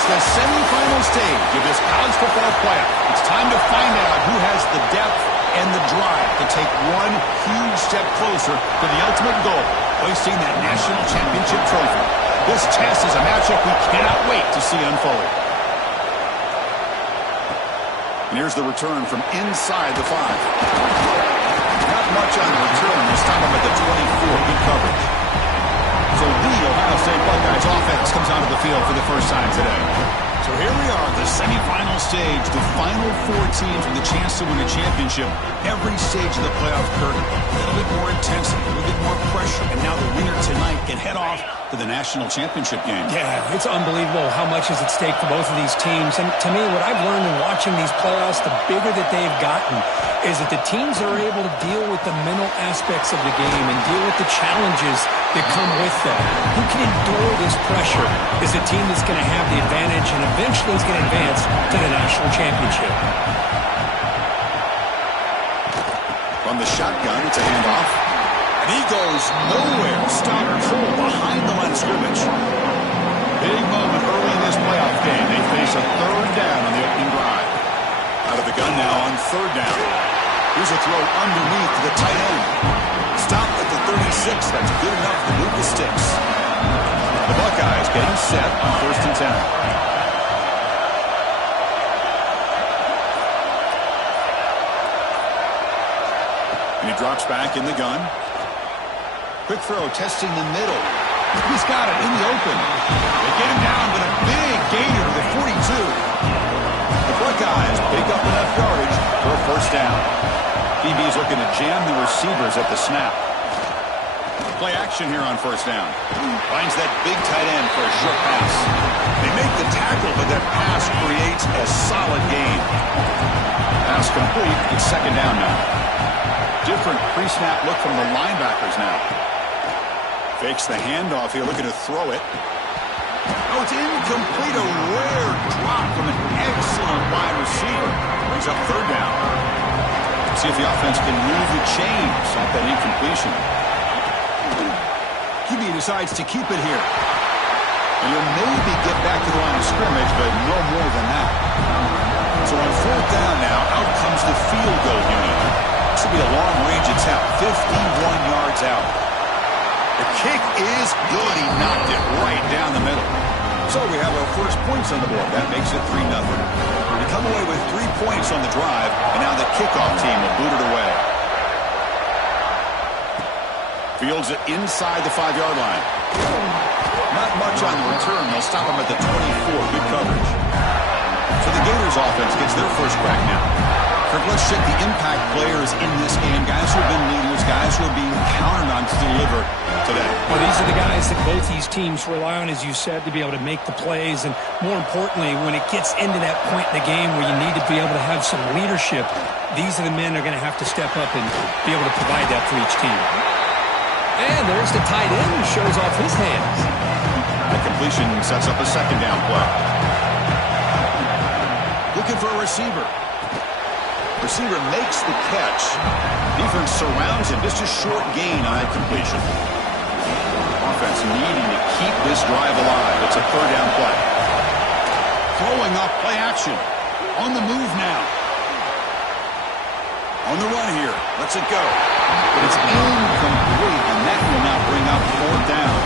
It's the semifinal stage of this college football playoff. It's time to find out who has the depth and the drive to take one huge step closer to the ultimate goal, hoisting that national championship trophy. This test is a matchup we cannot wait to see unfold. And here's the return from inside the 5. Not much on the return. They stop him at the 24. Good coverage. So the Ohio State Buckeyes offense comes onto the field for the first time today. So here we are, the semifinal stage, the final 4 teams with a chance to win a championship. Every stage of the playoff curtain, a little bit more intensity, a little bit more pressure, and now the winner tonight can head off to the national championship game. Yeah, it's unbelievable how much is at stake for both of these teams. And to me, what I've learned in watching these playoffs, the bigger that they've gotten, is that the teams that are able to deal with the mental aspects of the game and deal with the challenges that come with that. Who can endure this pressure is a team that's going to have the advantage and eventually is going to advance to the national championship. From the shotgun, it's a handoff. And he goes nowhere. Stopped cold behind the line of scrimmage. Big moment early in this playoff game. They face a 3rd down on the opening drive. Out of the gun now on 3rd down. Here's a throw underneath to the tight end. Stopped at the 36. That's good enough to move the sticks. The Buckeyes getting set on 1st and 10. And he drops back in the gun. Quick throw, testing the middle. He's got it in the open. They get him down with a big gainer to the 42. The Buckeyes pick up enough yardage for a 1st down. DB's looking to jam the receivers at the snap. Play action here on 1st down. Finds that big tight end for a short pass. They make the tackle, but that pass creates a solid gain. Pass complete. It's 2nd down now. Different pre-snap look from the linebackers now. Fakes the handoff here, looking to throw it. Oh, it's incomplete. A rare drop from an excellent wide receiver. Brings up 3rd down. See if the offense can move the chains off that incompletion. QB decides to keep it here. And he'll maybe get back to the line of scrimmage, but no more than that. So on 4th down now, out comes the field goal unit. This will be a long-range attempt, 51 yards out. The kick is good. He knocked it right down the middle. So we have our first points on the board. That makes it 3-0. We come away with 3 points on the drive, and now the kickoff team will boot it away. Fields it inside the 5-yard line. Not much on the return. They'll stop him at the 24. Good coverage. So the Gators offense gets their first crack now. Kirk, let's check the impact players in this game. Guys who have been leaders, guys who are being counted on to deliver today. Well, these are the guys that both these teams rely on, as you said, to be able to make the plays. And more importantly, when it gets into that point in the game where you need to be able to have some leadership, these are the men that are going to have to step up and be able to provide that for each team. And there's the tight end who shows off his hands. The completion sets up a 2nd down play. Looking for a receiver. Receiver makes the catch. Defense surrounds him. Just a short gain on that completion. Offense needing to keep this drive alive. It's a 3rd down play. Throwing off play action. On the move now. On the run here. Lets it go. But it's incomplete, and that will now bring up 4th down.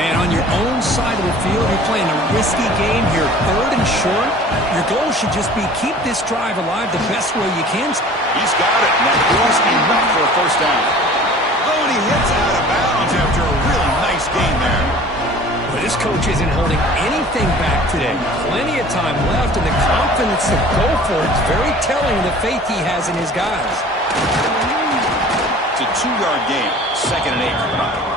Man, on your own side of the field, you're playing a risky game here. 3rd and short. Your goal should just be keep this drive alive the best way you can. He's got it, and that is enough for a 1st down. Oh, and he hits out of bounds after a really nice gain there. But this coach isn't holding anything back today. Plenty of time left, and the confidence to go for it is very telling of the faith he has in his guys. It's a 2-yard gain, 2nd and 8.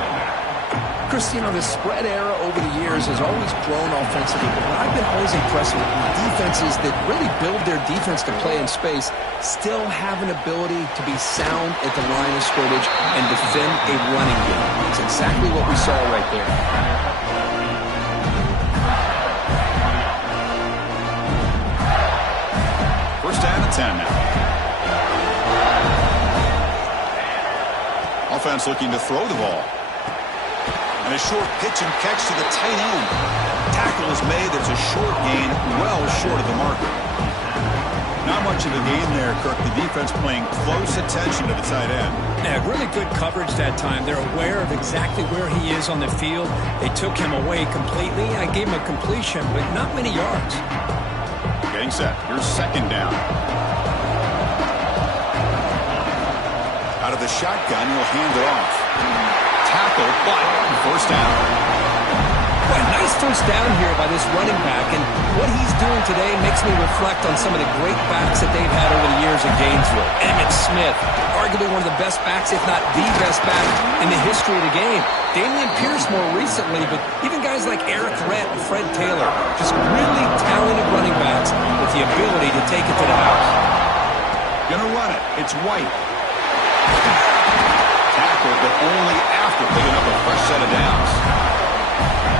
Chris, you know, the spread era over the years has always grown offensively, but what I've been always impressed with defenses that really build their defense to play in space still have an ability to be sound at the line of scrimmage and defend a running game. It's exactly what we saw right there. First down and 10 now. Offense looking to throw the ball. And a short pitch and catch to the tight end. Tackle is made. That's a short gain, well short of the marker. Not much of a gain there, Kirk. The defense paying close attention to the tight end. Yeah, really good coverage that time. They're aware of exactly where he is on the field. They took him away completely. I gave him a completion, but not many yards. Getting set. Here's second down. Out of the shotgun, he'll hand it off. Tackle, but first down. Boy, nice first down here by this running back, and what he's doing today makes me reflect on some of the great backs that they've had over the years at Gainesville. Emmitt Smith, arguably one of the best backs, if not the best back in the history of the game. Dameon Pierce more recently, but even guys like Eric Rhett and Fred Taylor, just really talented running backs with the ability to take it to the house. Gonna run it. It's White. Tackle, but only after picking up a fresh set of downs.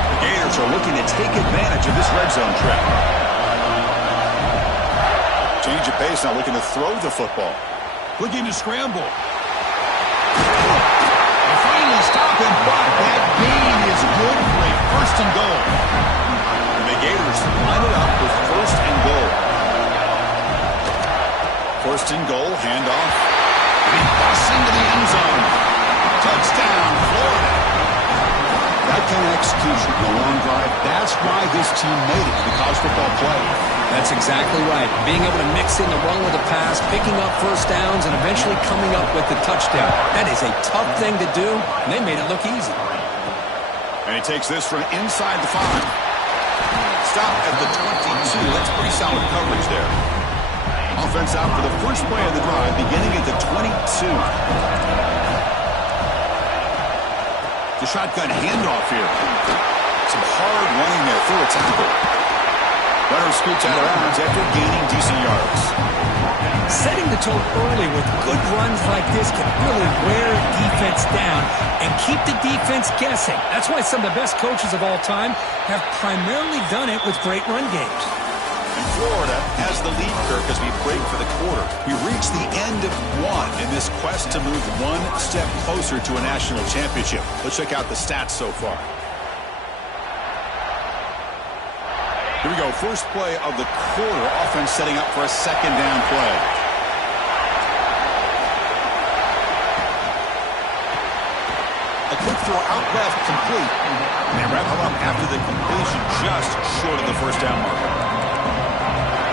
The Gators are looking to take advantage of this red zone trap. Change of pace, now looking to throw the football. Looking to scramble. They finally stop him, but that gain is good for a first and goal. And the Gators line it up with first and goal. First and goal, handoff. And he busts into the end zone. Touchdown, Florida. That kind of execution in a long drive, that's why this team made it to the college football play. That's exactly right. Being able to mix in the run with the pass, picking up first downs, and eventually coming up with the touchdown. That is a tough thing to do, and they made it look easy. And he takes this from inside the 5. Stop at the 22. That's pretty solid coverage there. Offense out for the first play of the drive, beginning at the 22. The shotgun handoff here. Some hard running there through a tackle. Runner scoots out of bounds after gaining decent yards. Setting the tone early with good runs like this can really wear defense down and keep the defense guessing. That's why some of the best coaches of all time have primarily done it with great run games. And Florida has the lead, Kirk, as we break for the quarter. We reach the end of one in this quest to move one step closer to a national championship. Let's check out the stats so far. Here we go. First play of the quarter. Offense setting up for a second down play. A quick throw out left, complete. And they wrap him up after the completion, just short of the first down marker.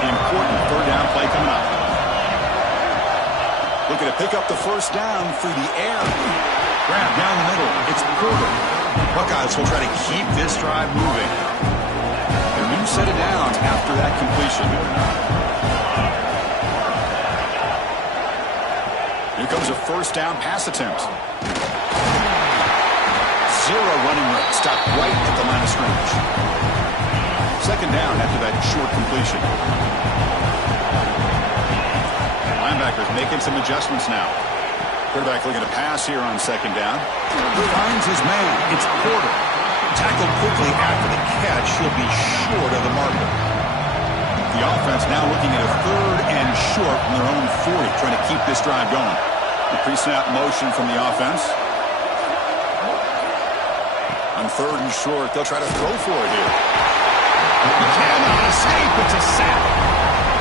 The important third down play coming up. Looking to pick up the first down through the air. Grab down the middle. It's Porter. Buckeyes will try to keep this drive moving. A new set of downs after that completion. Here comes a first down pass attempt. Zero running room. Stopped right at the line of scrimmage. Second down after that short completion. Linebackers making some adjustments now. Quarterback looking to pass here on second down. He finds his man. It's Porter. Tackled quickly after the catch. He'll be short of the marker. The offense now looking at a third and short from their own 40, trying to keep this drive going. The pre-snap motion from the offense. On third and short, they'll try to throw for it here. He cannot escape. It's a sack.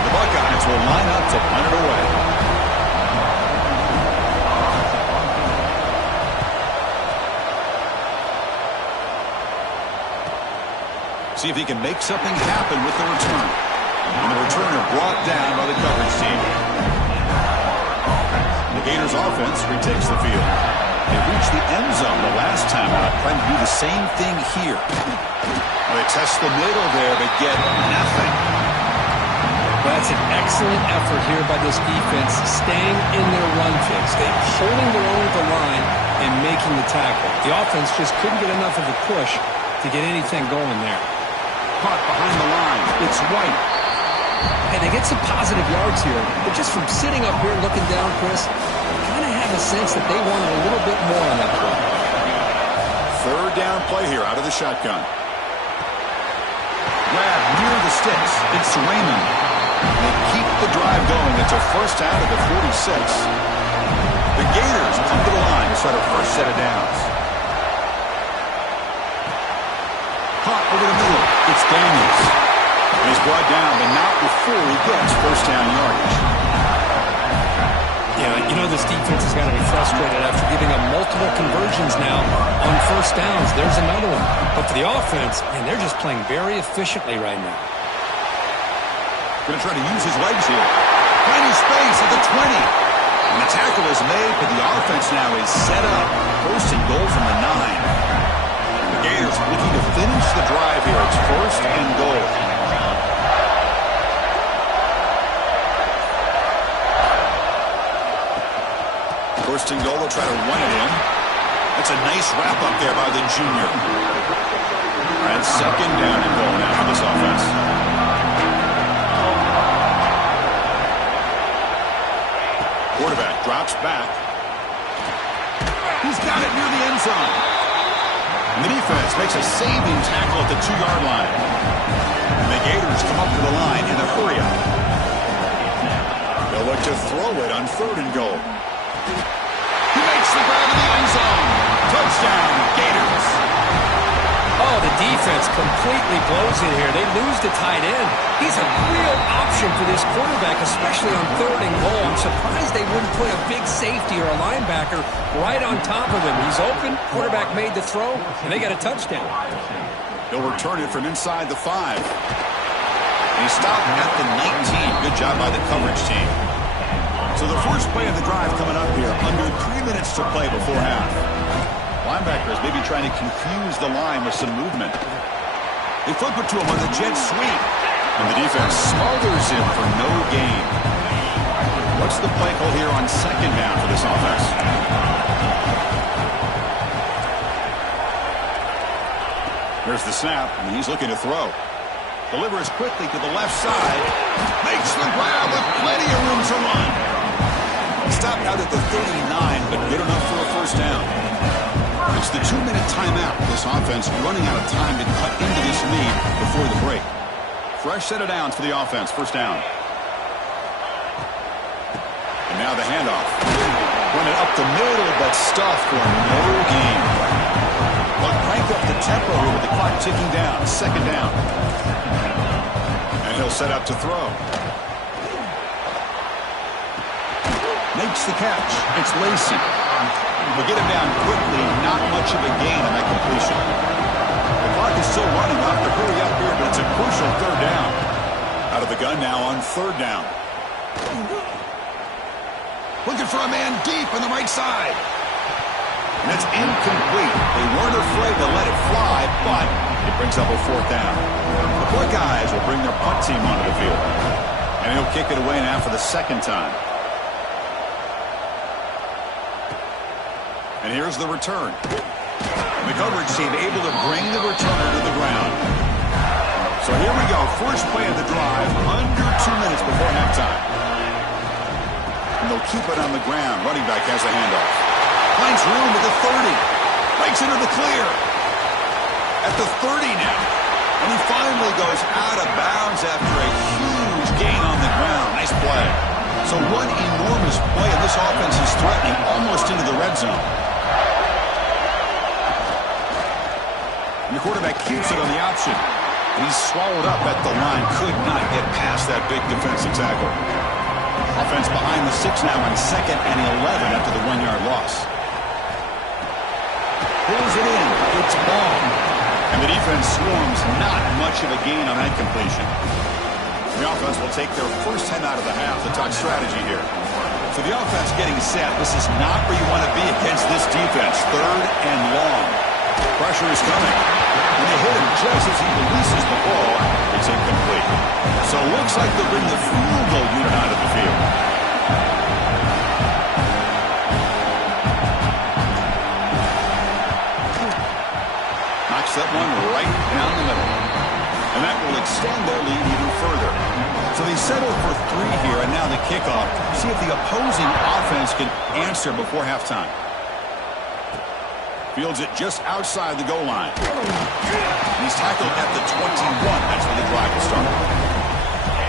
The Buckeyes will line up to punt it away. See if he can make something happen with the return. And the returner brought down by the coverage team. The Gators offense retakes the field. They reached the end zone the last time out, trying to do the same thing here. Well, they test the middle there, but get nothing. That's an excellent effort here by this defense, staying in their run fix. They're holding their own at the line and making the tackle. The offense just couldn't get enough of a push to get anything going there. Caught behind the line. It's White. Hey, they get some positive yards here, but just from sitting up here looking down, Chris, I kind of have a sense that they wanted a little bit more on that play. Third down play here out of the shotgun. Grab near the sticks. It's Raymond. They keep the drive going. It's a first out of the 46. The Gators come to the line to start a first set of downs. Caught over the middle. It's Daniels. And he's brought down, but not before he gets first down yardage. Yeah, you know this defense has got to be frustrated after giving up multiple conversions now on first downs. There's another one. But for the offense, man, they're just playing very efficiently right now. Going to try to use his legs here. Finding space at the 20. And the tackle is made, but the offense now is set up. First and goal from the 9. The Gators looking to finish the drive here. It's first and goal. First and goal, they'll try to run it in. That's a nice wrap up there by the junior. And second down and goal now for this offense. Quarterback drops back. He's got it near the end zone. And the defense makes a saving tackle at the 2-yard line. And the Gators come up to the line in a hurry up. They'll look to throw it on third and goal. He makes the grab in the end zone. Touchdown, Gators. Oh, the defense completely blows it here. They lose the tight end. He's a real option for this quarterback, especially on third and goal. I'm surprised they wouldn't put a big safety or a linebacker right on top of him. He's open. Quarterback made the throw, and they got a touchdown. He'll return it from inside the 5. And he stopped at the 19. Good job by the coverage team. So the first play of the drive coming up here, under 3 minutes to play before half. Linebackers maybe trying to confuse the line with some movement. They flip it to him on the jet sweep. And the defense smothers him for no gain. What's the play call here on second down for this offense? There's the snap, and he's looking to throw. Delivers quickly to the left side. Makes the grab with plenty of room to run. Stopped out at the 39, but good enough for a first down. It's the 2-minute timeout. This offense running out of time to cut into this lead before the break. Fresh set of downs for the offense. First down. And now the handoff. Running up the middle, but stuffed for no gain. But crank up the tempo here with the clock ticking down. Second down. And he'll set up to throw. Makes the catch. It's Lacey. We'll get him down quickly. Not much of a gain on that completion. The clock is still running. We'll have to hurry up here, but it's a crucial third down. Out of the gun now on third down. Looking for a man deep on the right side. And it's incomplete. They weren't afraid to let it fly, but it brings up a fourth down. The Buckeyes will bring their punt team onto the field. And he'll kick it away now for the second time. And here's the return. The coverage team able to bring the returner to the ground. So here we go. First play of the drive, under 2 minutes before halftime. And they'll keep it on the ground. Running back has a handoff. Finds room at the 30. Breaks into the clear. At the 30 now. And he finally goes out of bounds after a huge gain on the ground. Nice play. So one enormous play, and this offense is threatening almost into the red zone. And the quarterback keeps it on the option. And he's swallowed up at the line. Could not get past that big defensive tackle. Offense behind the 6 now on 2nd and 11 after the 1-yard loss. Pulls it in. It's ball. And the defense swarms. Not much of a gain on that completion. The offense will take their first 10 out of the half. The top strategy here. So the offense getting set. This is not where you want to be against this defense. Third and long. Pressure is coming. When they hit him just as he releases the ball, it's incomplete. So it looks like they'll bring the field goal unit out of the field. Knocks that one right down the middle. And that will extend their lead even further. So they settle for 3 here, and now the kickoff. See if the opposing offense can answer before halftime. Fields it just outside the goal line. He's tackled at the 21. That's where the drive will start.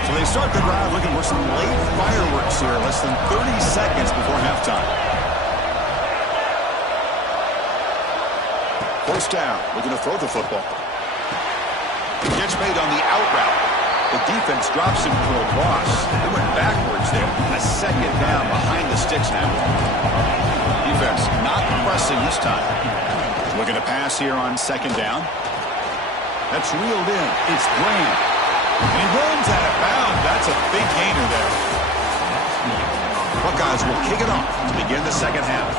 So they start the drive looking for some late fireworks here. Less than 30 seconds before halftime. First down. Looking to throw the football. Catch made on the out route. The defense drops him for a loss. They went backwards there. A second down behind the sticks now. Defense not pressing this time. Looking to pass here on second down. That's reeled in. It's Graham. And he runs out of bounds. That's a big gainer there. Buckeyes will kick it off to begin the second half.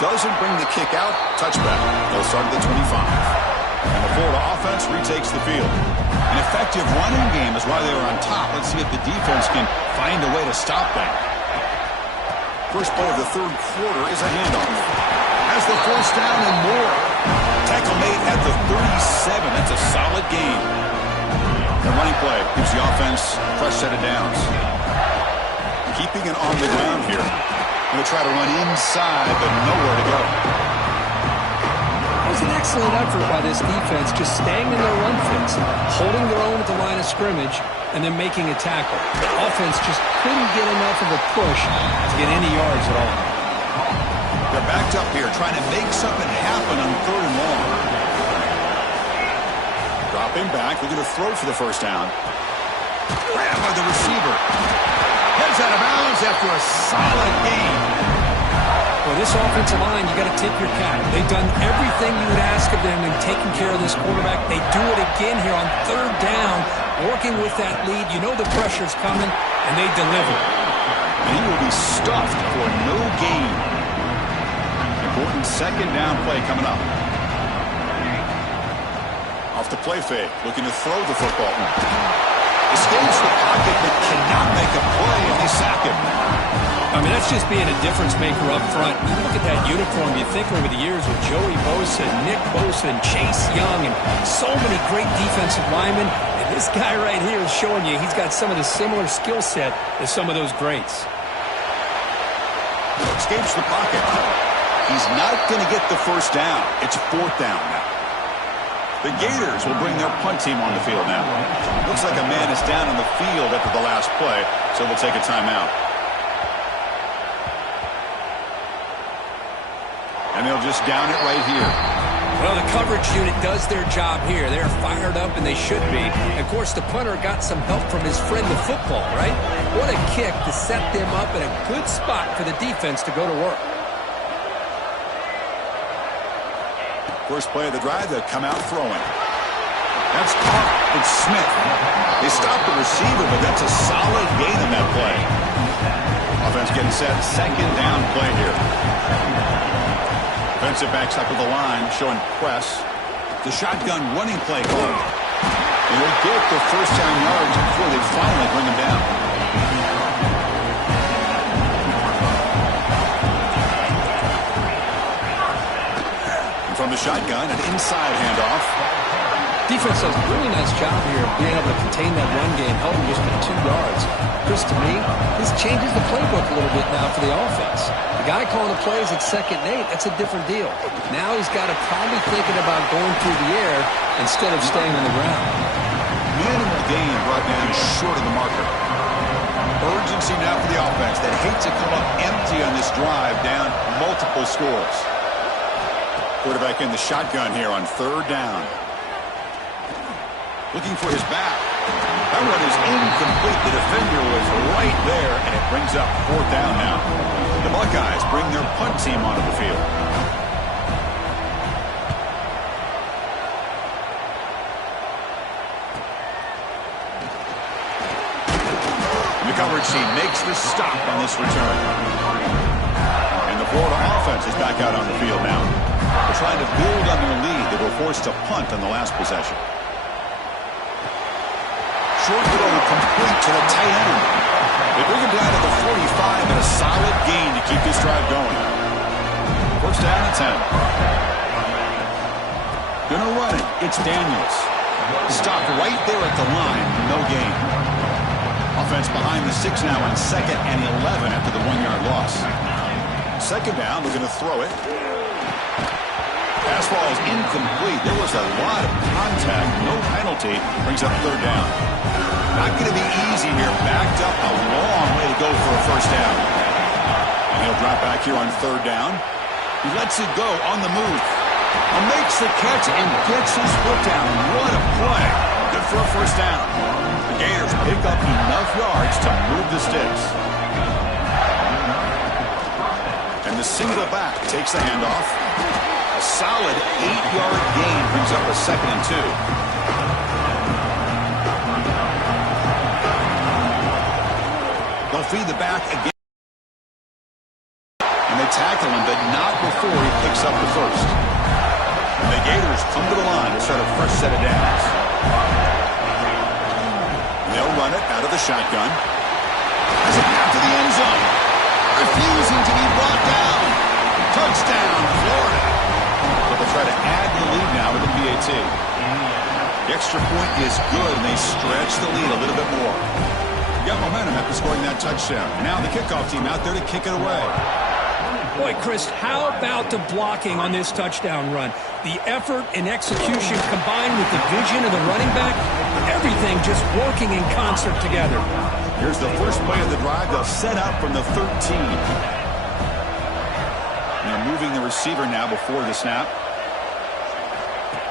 Doesn't bring the kick out. Touchback. They'll start at the 25. And the Florida offense retakes the field. An effective running game is why they were on top. Let's see if the defense can find a way to stop them. First play of the third quarter is a handoff. Has the first down and more. Tackle made at the 37. That's a solid gain. The running play gives the offense a fresh set of downs. Keeping it on the ground here. Going to try to run inside, but nowhere to go. It was an excellent effort by this defense, just staying in their run fits, holding their own at the line of scrimmage, and then making a tackle. The offense just couldn't get enough of a push to get any yards at all. They're backed up here, trying to make something happen on third and long. Dropping back, looking to throw for the first down. Grab by the receiver. Heads out of bounds after a solid gain. Well, this offensive line, you got to tip your cap. They've done everything you would ask of them in taking care of this quarterback. They do it again here on third down, working with that lead. You know the pressure's coming, and they deliver. And he will be stuffed for no gain. Important second down play coming up. Off the play fake, looking to throw the football. Escapes the pocket, but cannot make a play, and they sack him. I mean, that's just being a difference maker up front. You look at that uniform, you think over the years with Joey Bosa, Nick Bosa, and Chase Young, and so many great defensive linemen. And this guy right here is showing you he's got some of the similar skill set as some of those greats. Escapes the pocket. He's not going to get the first down. It's fourth down now. The Gators will bring their punt team on the field now. Looks like a man is down on the field after the last play, so they'll take a timeout. And they'll just down it right here. Well, the coverage unit does their job here. They're fired up, and they should be. Of course, the punter got some help from his friend, the football, right? What a kick to set them up in a good spot for the defense to go to work. First play of the drive, they'll come out throwing. That's caught. It's Smith. They stopped the receiver, but that's a solid gain on that play. Offense getting set. Second down play here. Defensive backs up to the line, showing press. The shotgun running play call. And they'll get the first down yards before they finally bring him down. From the shotgun, an inside handoff. Defense does a really nice job here of being able to contain that run game, held him just for 2 yards. Chris, to me, this changes the playbook a little bit now for the offense. The guy calling the plays at 2nd and 8, that's a different deal. Now he's got to probably thinking about going through the air instead of staying on the ground. Minimal gain brought down short of the marker. Urgency now for the offense that hate to come up empty on this drive, down multiple scores. Quarterback in the shotgun here on third down. Looking for his back. That one is incomplete. The defender was right there, and it brings up fourth down now. The Buckeyes bring their punt team onto the field. The coverage team makes the stop on this return. And the Florida offense is back out on the field now. They're trying to build on their lead. They were forced to punt on the last possession. Short throw complete to the tight end. They bring him down to the 45 and a solid gain to keep this drive going. First down and 10. Gonna run it. It's Daniels. Stopped right there at the line. No gain. Offense behind the 6 now on 2nd and 11 after the 1-yard loss. Second down, looking to throw it. Pass ball is incomplete. There was a lot of contact. No penalty. Brings up third down. Not going to be easy here. Backed up a long way to go for a first down. And he'll drop back here on third down. He lets it go on the move. Makes the catch and gets his foot down. What a play. Good for a first down. The Gators pick up enough yards to move the sticks. And the single back takes the handoff. A solid 8-yard gain brings up a 2nd and 2. They'll feed the back again. And they tackle him, but not before he picks up the first. And the Gators come to the line to start a fresh set of downs. And they'll run it out of the shotgun. Has it out to the end zone. Refusing to be brought down. Touchdown, Florida. But they'll try to add the lead now with the PAT. The extra point is good, and they stretch the lead a little bit more. Got momentum after scoring that touchdown. Now the kickoff team out there to kick it away. Boy, Chris, how about the blocking on this touchdown run? The effort and execution combined with the vision of the running back, everything just working in concert together. Here's the first play of the drive. They'll set up from the 13. They're moving the receiver now before the snap.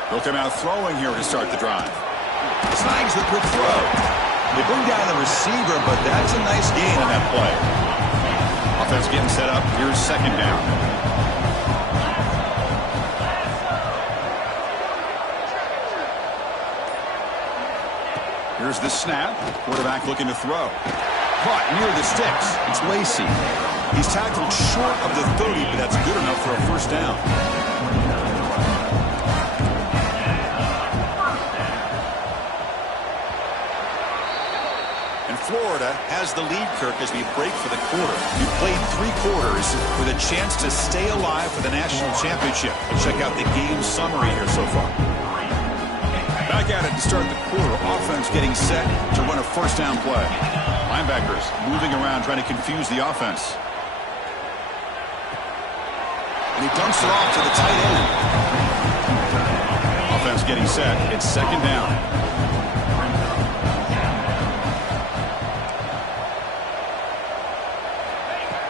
They'll come out throwing here to start the drive. Snags the quick throw. They bring down the receiver, but that's a nice gain on that play. Offense getting set up. Here's 2nd down. Here's the snap. Quarterback looking to throw. Caught near the sticks. It's Lacey. He's tackled short of the 30, but that's good enough for a first down. Florida has the lead, Kirk, as we break for the quarter. We played 3 quarters with a chance to stay alive for the national championship. Check out the game summary here so far. Back at it to start the quarter. Offense getting set to run a first down play. Linebackers moving around trying to confuse the offense. And he dumps it off to the tight end. Offense getting set. It's 2nd down.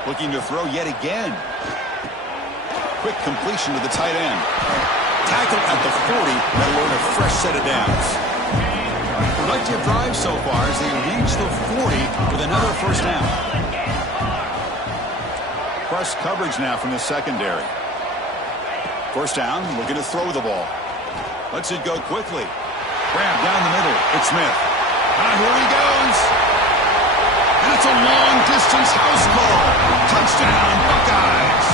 Looking to throw yet again. Quick completion to the tight end. Tackle at the 40. That'll earn a fresh set of downs. Productive drive so far as they reach the 40 with another first down. Press coverage now from the secondary. First down, looking to throw the ball. Lets it go quickly. Grab down the middle. It's Smith. And here he goes. And it's a long-distance house call. Touchdown, Buckeyes.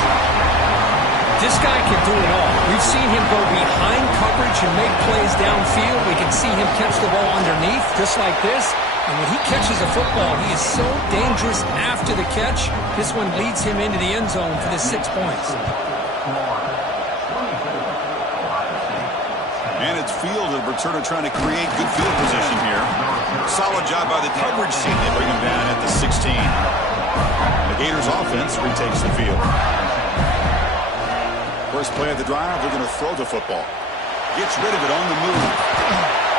This guy can do it all. We've seen him go behind coverage and make plays downfield. We can see him catch the ball underneath, just like this. And when he catches a football, he is so dangerous after the catch. This one leads him into the end zone for the 6 points. And it's field, and returner trying to create good field position here. Solid job by the coverage team. They bring him down at the 16. The Gators offense retakes the field. First play of the drive, they're going to throw the football. Gets rid of it on the move.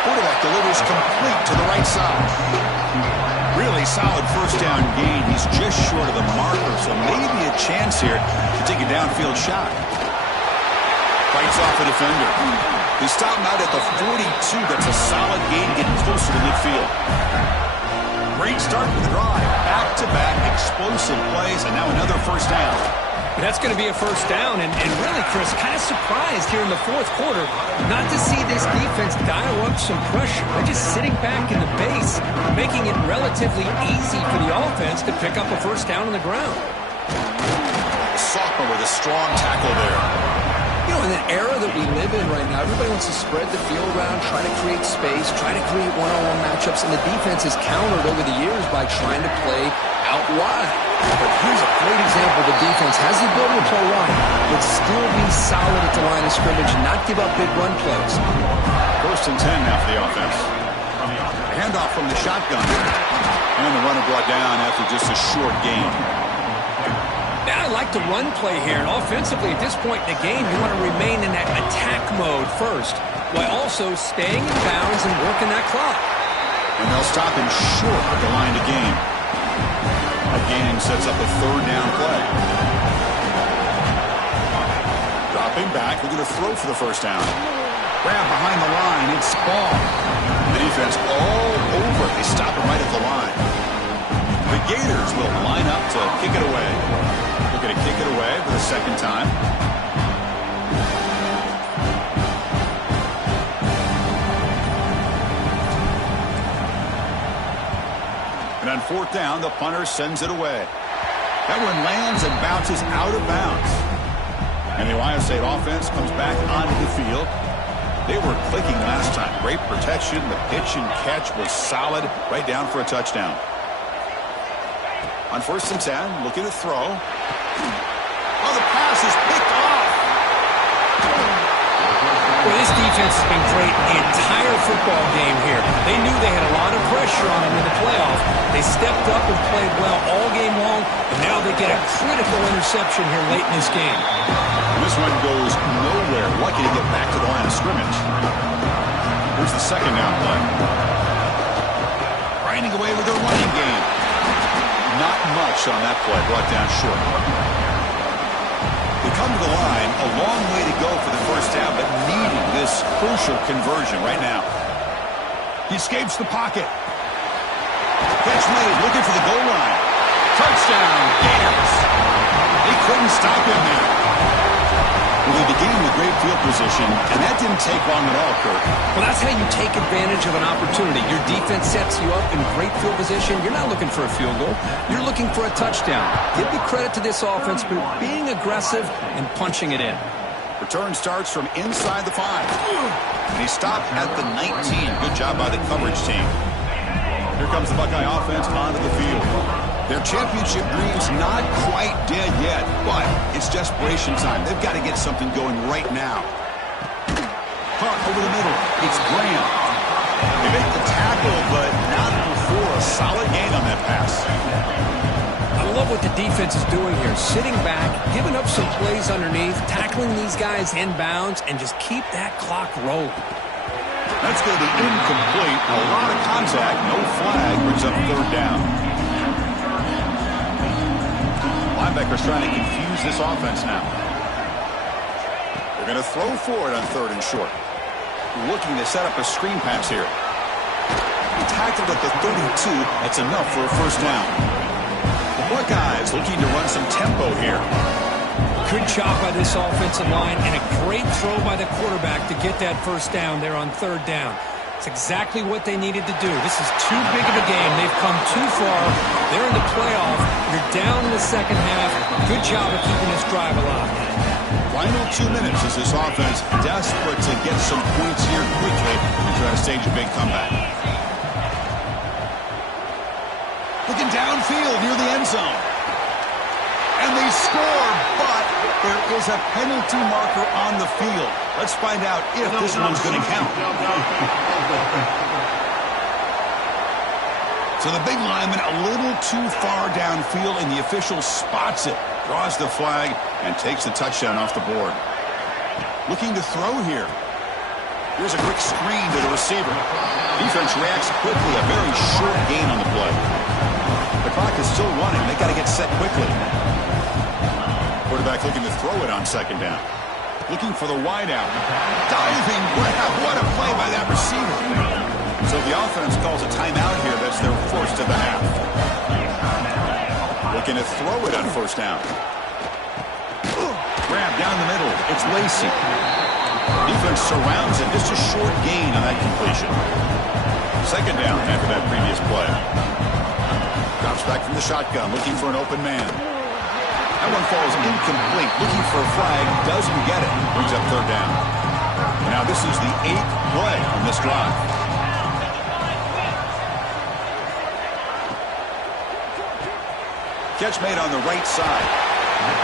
Quarterback delivers complete to the right side. Really solid first down gain. He's just short of the marker, so maybe a chance here to take a downfield shot. Fights off a defender. They stop him out at the 42. That's a solid gain, getting closer to midfield. Great start to the drive. Back-to-back explosive plays, and now another first down. That's going to be a first down, and really, Chris, kind of surprised here in the 4th quarter not to see this defense dial up some pressure. They're just sitting back in the base, making it relatively easy for the offense to pick up a first down on the ground. A sophomore with a strong tackle there. You know, in an era that we live in right now, everybody wants to spread the field around, try to create space, try to create one-on-one matchups, and the defense has countered over the years by trying to play out wide. But here's a great example. The defense has the ability to play wide, but still be solid at the line of scrimmage, not give up big run plays. 1st and 10 now for the offense. A handoff from the shotgun. And the runner brought down after just a short gain. Now, I like the run play here, and offensively at this point in the game, you want to remain in that attack mode first, while also staying in bounds and working that clock. And they'll stop him short of the line to gain. That gain sets up a 3rd down play. Dropping back, looking to throw for the first down. Grab behind the line, it's ball. The defense all over. They stop him right at the line. The Gators will line up to kick it away. They're going to kick it away for the second time. And on fourth down, the punter sends it away. That one lands and bounces out of bounds. And the Ohio State offense comes back onto the field. They were clicking last time. Great protection. The pitch and catch was solid. Right down for a touchdown. On 1st and 10, looking to throw. Oh, the pass is picked off. Well, this defense has been great the entire football game here. They knew they had a lot of pressure on them in the playoff. They stepped up and played well all game long, and now they get a critical interception here late in this game. This one goes nowhere. Lucky to get back to the line of scrimmage. Here's the second down play. Grinding away with their running game. Not much on that play. Brought down short. They come to the line. A long way to go for the first down, but needing this crucial conversion right now. He escapes the pocket. Catch made. Looking for the goal line. Touchdown, Gators. They couldn't stop him there. Well, they began with great field position, and that didn't take long at all, Kirk. Well, that's how you take advantage of an opportunity. Your defense sets you up in great field position. You're not looking for a field goal. You're looking for a touchdown. Give the credit to this offense for being aggressive and punching it in. Return starts from inside the 5. And he stopped at the 19. Good job by the coverage team. Here comes the Buckeye offense onto the field. Their championship dream's not quite dead yet, but it's desperation time. They've got to get something going right now. Caught over the middle. It's Graham. They make the tackle, but not before a solid gain on that pass. I love what the defense is doing here. Sitting back, giving up some plays underneath, tackling these guys inbounds, and just keep that clock rolling. That's going to be incomplete. A lot of contact. No flag. Brings up third down. Linebackers trying to confuse this offense now. They're going to throw for it on 3rd and short. Looking to set up a screen pass here. He tackled at the 32. That's enough for a first down. The Buckeyes looking to run some tempo here. Good job by this offensive line and a great throw by the quarterback to get that first down there on 3rd down. It's exactly what they needed to do. This is too big of a game. They've come too far. They're in the playoff. You're down in the second half. Good job of keeping this drive alive. Final 2 minutes as this offense desperate to get some points here quickly and try to stage a big comeback. Looking downfield near the end zone. And they score, but there is a penalty marker on the field. Let's find out if this one's going to count. So the big lineman a little too far downfield, and the official spots it, draws the flag, and takes the touchdown off the board. Looking to throw here. Here's a quick screen to the receiver. Defense reacts quickly, a very short gain on the play. The clock is still running. They got to get set quickly. Quarterback looking to throw it on 2nd down. Looking for the wideout. Diving grab. What a play by that receiver. So the offense calls a timeout here. That's their first of the half. Looking to throw it on 1st down. Grab down the middle. It's Lacey. Defense surrounds him. Just a short gain on that completion. 2nd down after that previous play. Drops back from the shotgun. Looking for an open man. That one falls incomplete. Looking for a flag. Doesn't get it. Brings up 3rd down. Now this is the 8th play on this drive. Catch made on the right side.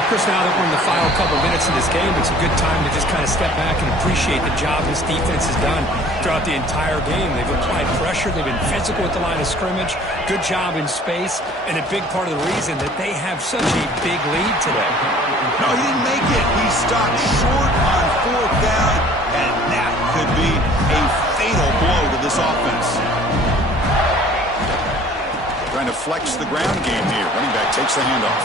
Chris, now that we're in the final couple minutes of this game, it's a good time to just kind of step back and appreciate the job this defense has done throughout the entire game. They've applied pressure. They've been physical at the line of scrimmage. Good job in space, and a big part of the reason that they have such a big lead today. No, he didn't make it. He stopped short on 4th down, and that could be a fatal blow to this offense. Trying to flex the ground game here. Running back takes the handoff.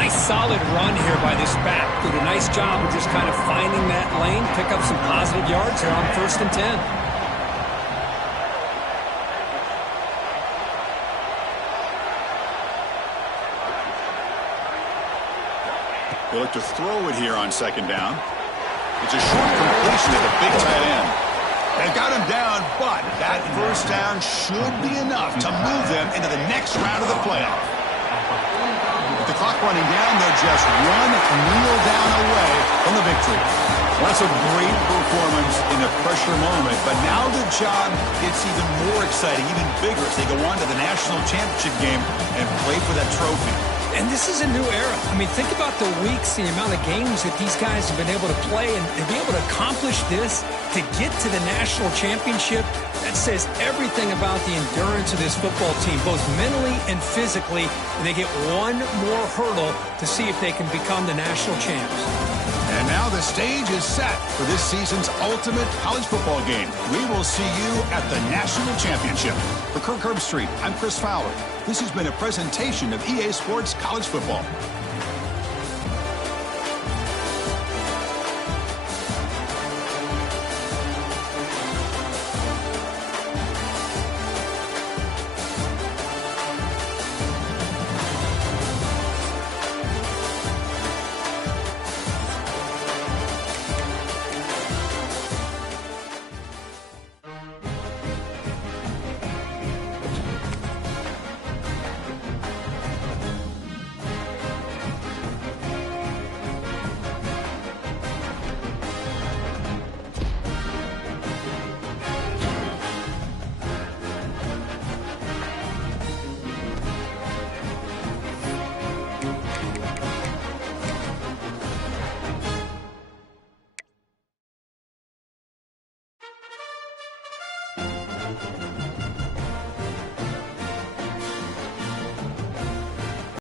Nice solid run here by this back. Did a nice job of just kind of finding that lane, pick up some positive yards here on 1st and 10. They look to throw it here on 2nd down. It's a short completion to the big tight end. They've got him down, but that 1st down should be enough to move them into the next round of the playoff. With the clock running down, they're just one kneel down away from the victory. Well, that's a great performance in a pressure moment, but now the job gets even more exciting, even bigger as they go on to the national championship game and play for that trophy. And this is a new era. I mean, think about the weeks, the amount of games that these guys have been able to play, and to be able to accomplish this, to get to the national championship, that says everything about the endurance of this football team, both mentally and physically, and they get one more hurdle to see if they can become the national champs. And now the stage is set for this season's ultimate college football game. We will see you at the national championship. For Kirk Herbstreit, I'm Chris Fowler. This has been a presentation of EA Sports College Football.